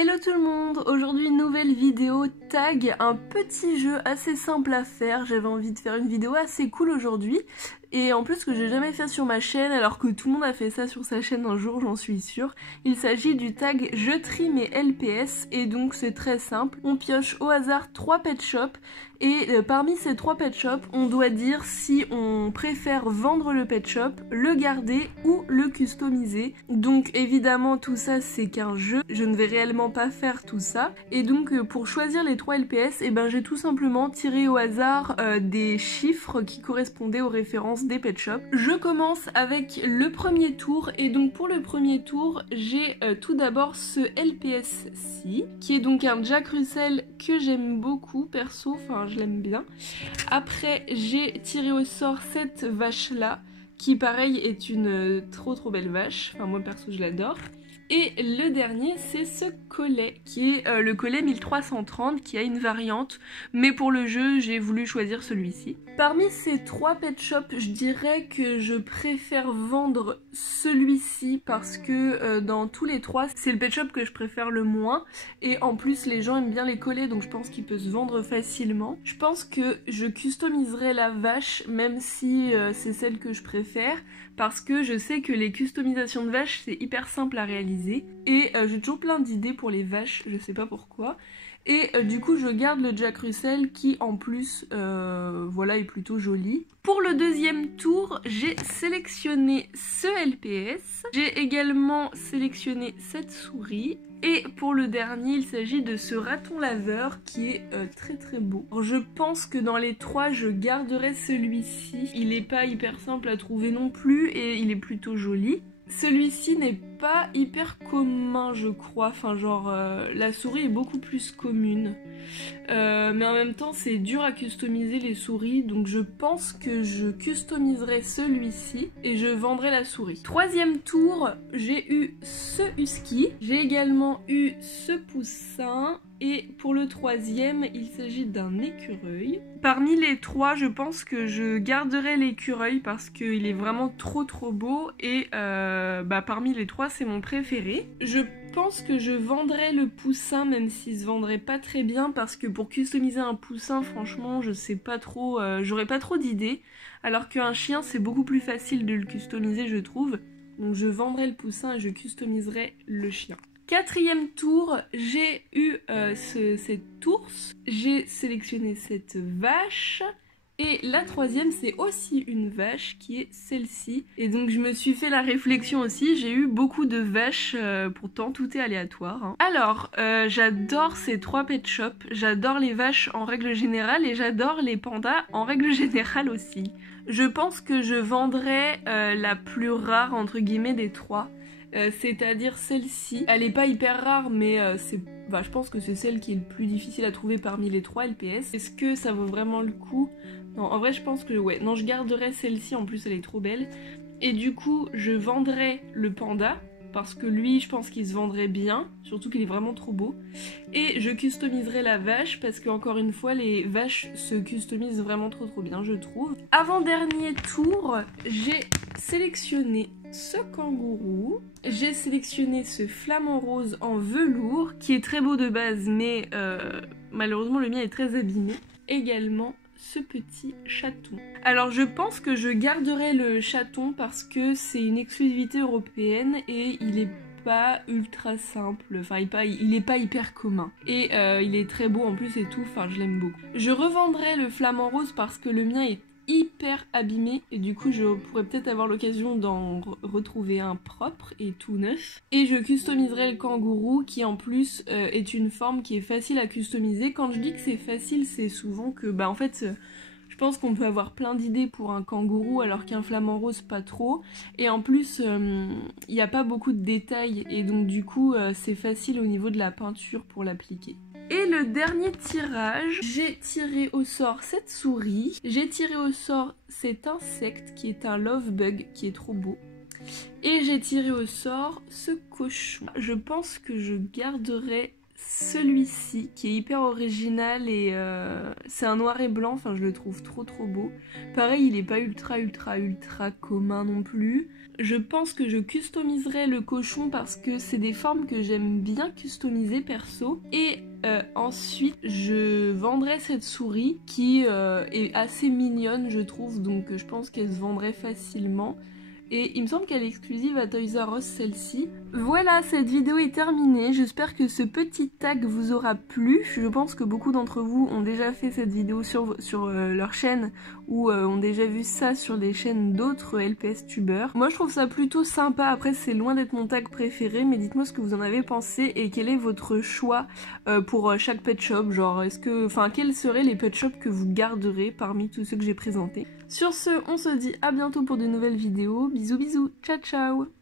Hello tout le monde, aujourd'hui nouvelle vidéo tag, un petit jeu assez simple à faire. J'avais envie de faire une vidéo assez cool aujourd'hui et en plus que j'ai jamais fait sur ma chaîne alors que tout le monde a fait ça sur sa chaîne un jour, j'en suis sûre. Il s'agit du tag je trie mes LPS et donc c'est très simple, on pioche au hasard 3 pet shops et parmi ces 3 pet shops on doit dire si on préfère vendre le pet shop, le garder ou le customiser. Donc évidemment tout ça c'est qu'un jeu, je ne vais réellement pas faire tout ça et donc pour choisir les 3 LPS j'ai tout simplement tiré au hasard des chiffres qui correspondaient aux références des pet shops. Je commence avec le premier tour et donc pour le premier tour j'ai tout d'abord ce LPS-ci qui est donc un Jack Russell que j'aime beaucoup perso, enfin je l'aime bien. Après j'ai tiré au sort cette vache là qui pareil est une trop belle vache, enfin moi perso je l'adore. Et le dernier c'est ce collet qui est le collet 1330 qui a une variante mais pour le jeu j'ai voulu choisir celui-ci. Parmi ces 3 pet shops je dirais que je préfère vendre celui-ci parce que dans tous les 3 c'est le pet shop que je préfère le moins et en plus les gens aiment bien les collets donc je pense qu'il peut se vendre facilement. Je pense que je customiserai la vache même si c'est celle que je préfère parce que je sais que les customisations de vaches c'est hyper simple à réaliser et j'ai toujours plein d'idées pour les vaches, je sais pas pourquoi. Et du coup je garde le Jack Russell qui en plus voilà est plutôt joli. Pour le deuxième tour j'ai sélectionné ce LPS, j'ai également sélectionné cette souris. Et pour le dernier, il s'agit de ce raton laveur qui est très beau. Alors, je pense que dans les 3, je garderai celui-ci. Il est pas hyper simple à trouver non plus et il est plutôt joli. Celui-ci n'est pas hyper commun je crois, enfin genre la souris est beaucoup plus commune. Mais en même temps c'est dur à customiser les souris donc je pense que je customiserai celui-ci et je vendrai la souris. Troisième tour, j'ai eu ce husky, j'ai également eu ce poussin et pour le troisième il s'agit d'un écureuil. Parmi les 3 je pense que je garderai l'écureuil parce qu'il est vraiment trop beau et parmi les 3 c'est mon préféré. Je pense que je vendrai le poussin même s'il se vendrait pas très bien parce que pour customiser un poussin franchement je sais pas trop, j'aurais pas trop d'idées alors qu'un chien c'est beaucoup plus facile de le customiser je trouve. Donc je vendrai le poussin et je customiserai le chien. Quatrième tour, j'ai eu cet ours, j'ai sélectionné cette vache et la troisième c'est aussi une vache qui est celle-ci. Et donc je me suis fait la réflexion aussi, j'ai eu beaucoup de vaches, pourtant tout est aléatoire. Hein. Alors, j'adore ces 3 pet shops, j'adore les vaches en règle générale et j'adore les pandas en règle générale aussi. Je pense que je vendrai la plus rare entre guillemets des 3. C'est-à-dire celle-ci. Elle est pas hyper rare mais je pense que c'est celle qui est le plus difficile à trouver parmi les 3 LPS. Est-ce que ça vaut vraiment le coup? Non, en vrai je pense que ouais. Non, je garderai celle-ci, en plus elle est trop belle. Et du coup je vendrai le panda parce que lui je pense qu'il se vendrait bien, surtout qu'il est vraiment trop beau. Et je customiserai la vache parce que encore une fois les vaches se customisent vraiment trop bien je trouve. Avant-dernier tour, j'ai sélectionné ce kangourou, j'ai sélectionné ce flamant rose en velours qui est très beau de base mais malheureusement le mien est très abîmé. Également ce petit chaton. Alors je pense que je garderai le chaton parce que c'est une exclusivité européenne et il est pas ultra simple, enfin il est pas hyper commun et il est très beau en plus et tout, enfin je l'aime beaucoup. Je revendrai le flamant rose parce que le mien est hyper abîmé et du coup je pourrais peut-être avoir l'occasion d'en retrouver un propre et tout neuf. Et je customiserai le kangourou qui en plus est une forme qui est facile à customiser. Quand je dis que c'est facile c'est souvent que en fait je pense qu'on peut avoir plein d'idées pour un kangourou alors qu'un flamant rose pas trop et en plus il n'y a pas beaucoup de détails et donc du coup c'est facile au niveau de la peinture pour l'appliquer. Et le dernier tirage, j'ai tiré au sort cette souris, j'ai tiré au sort cet insecte qui est un love bug qui est trop beau et j'ai tiré au sort ce cochon. Je pense que je garderai celui-ci qui est hyper original et c'est un noir et blanc, enfin je le trouve trop beau. Pareil, il est pas ultra commun non plus. Je pense que je customiserai le cochon parce que c'est des formes que j'aime bien customiser perso. Et ensuite, je vendrai cette souris qui est assez mignonne je trouve, donc je pense qu'elle se vendrait facilement. Et il me semble qu'elle est exclusive à Toys R Us celle-ci. Voilà, cette vidéo est terminée. J'espère que ce petit tag vous aura plu. Je pense que beaucoup d'entre vous ont déjà fait cette vidéo sur leur chaîne ou ont déjà vu ça sur les chaînes d'autres LPS tubeurs. Moi je trouve ça plutôt sympa. Après c'est loin d'être mon tag préféré, mais dites-moi ce que vous en avez pensé et quel est votre choix pour chaque pet shop. Genre quels seraient les pet shops que vous garderez parmi tous ceux que j'ai présentés. Sur ce, on se dit à bientôt pour de nouvelles vidéos. Bisous bisous, ciao ciao.